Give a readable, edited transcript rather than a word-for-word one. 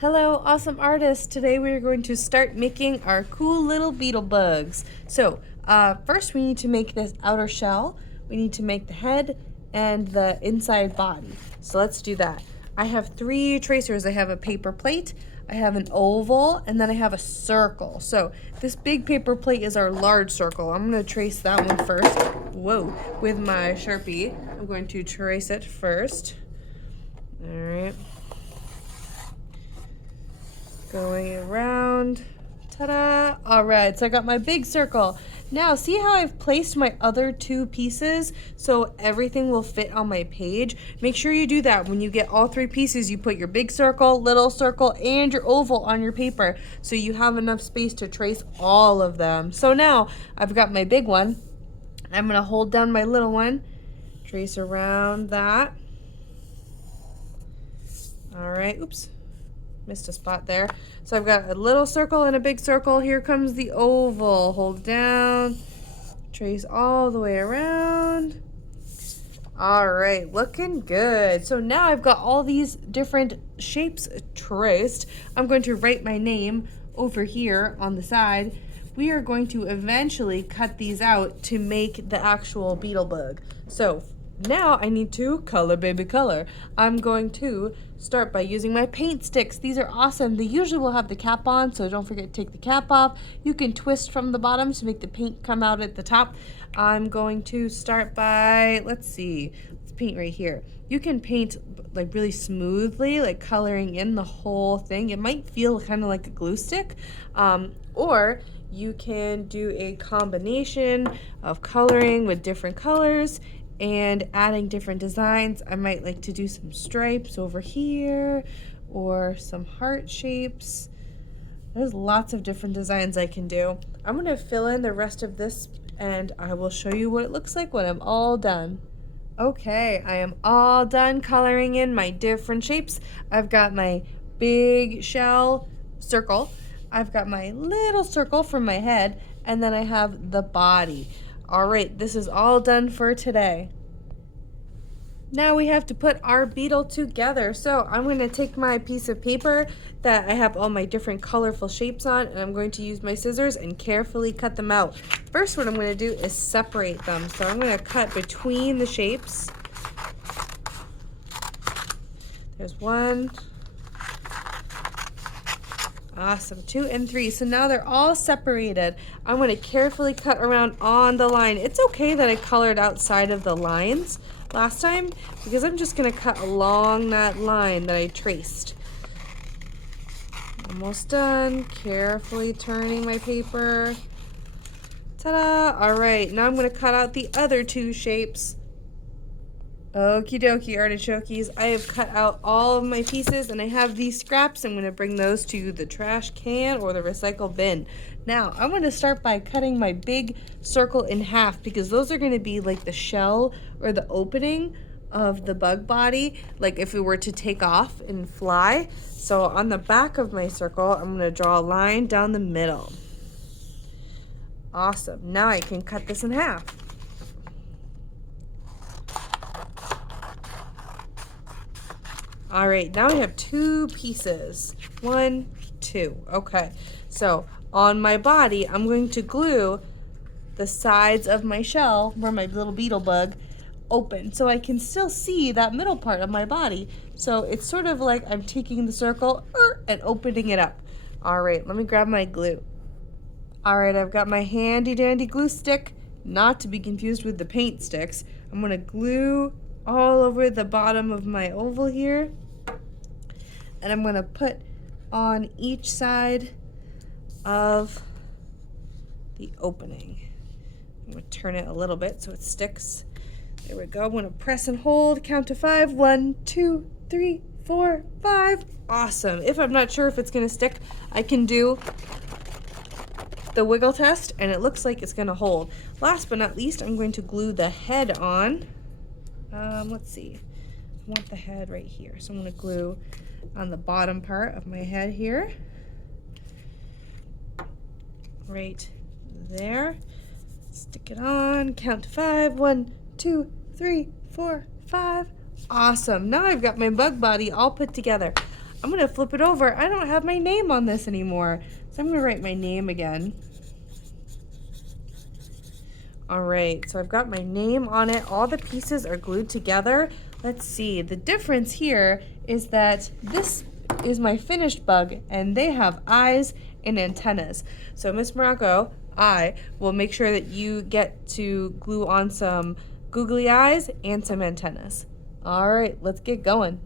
Hello, awesome artists. Today we are going to start making our cool little beetle bugs. So first we need to make this outer shell. We need to make the head and the inside body. So let's do that. I have 3 tracers. I have a paper plate, I have an oval, and then I have a circle. So this big paper plate is our large circle. I'm going to trace that one first. Whoa, with my Sharpie. I'm going to trace it first. All right. Going around. Ta-da! All right, so I got my big circle. Now, see how I've placed my other 2 pieces so everything will fit on my page? Make sure you do that. When you get all 3 pieces, you put your big circle, little circle, and your oval on your paper so you have enough space to trace all of them. So now, I've got my big one. I'm gonna hold down my little one, trace around that. All right, oops. Missed a spot there. So I've got a little circle and a big circle. Here comes the oval. Hold down, trace all the way around. All right, looking good. So now I've got all these different shapes traced. I'm going to write my name over here on the side. We are going to eventually cut these out to make the actual beetle bug. So now I need to color, baby, color. I'm going to start by using my paint sticks. These are awesome. They usually will have the cap on, so don't forget to take the cap off. You can twist from the bottom to make the paint come out at the top. I'm going to start by, let's paint right here. You can paint like really smoothly, like coloring in the whole thing. It might feel kind of like a glue stick, or you can do a combination of coloring with different colors and adding different designs. I might like to do some stripes over here or some heart shapes. There's lots of different designs I can do. I'm gonna fill in the rest of this and I will show you what it looks like when I'm all done. Okay, I am all done coloring in my different shapes. I've got my big shell circle. I've got my little circle for my head, and then I have the body. All right, this is all done for today. Now we have to put our beetle together. So I'm going to take my piece of paper that I have all my different colorful shapes on, and I'm going to use my scissors and carefully cut them out. First, what I'm going to do is separate them. So I'm going to cut between the shapes. There's 1. Awesome, 2 and 3. So now they're all separated. I'm going to carefully cut around on the line. It's okay that I colored outside of the lines last time because I'm just going to cut along that line that I traced. Almost done. Carefully turning my paper. Ta-da! All right, now I'm going to cut out the other 2 shapes. Okie dokie, artichokes. I have cut out all of my pieces and I have these scraps. I'm going to bring those to the trash can or the recycle bin. Now, I'm going to start by cutting my big circle in half because those are going to be like the shell or the opening of the bug body, like if it were to take off and fly. So on the back of my circle, I'm going to draw a line down the middle. Awesome. Now I can cut this in half. All right, now I have 2 pieces. 1, 2. Okay, so on my body, I'm going to glue the sides of my shell where my little beetle bug open so I can still see that middle part of my body. So it's sort of like I'm taking the circle and opening it up. All right, let me grab my glue. All right, I've got my handy dandy glue stick, not to be confused with the paint sticks. I'm gonna glue all over the bottom of my oval here, and I'm going to put on each side of the opening. I'm going to turn it a little bit so it sticks. There we go. I'm going to press and hold, count to 5. 1, 2, 3, 4, 5. Awesome. If I'm not sure if it's going to stick, I can do the wiggle test, and it looks like it's going to hold. Last but not least, I'm going to glue the head on. Let's see. I want the head right here. So I'm going to glue on the bottom part of my head here. Right there. Stick it on. Count to 5. 1, 2, 3, 4, 5. Awesome. Now I've got my bug body all put together. I'm gonna flip it over. I don't have my name on this anymore. So I'm gonna write my name again. All right, so I've got my name on it. All the pieces are glued together. Let's see, the difference here is that this is my finished bug and they have eyes and antennas. So Miss Morocco, I will make sure that you get to glue on some googly eyes and some antennas. All right, let's get going.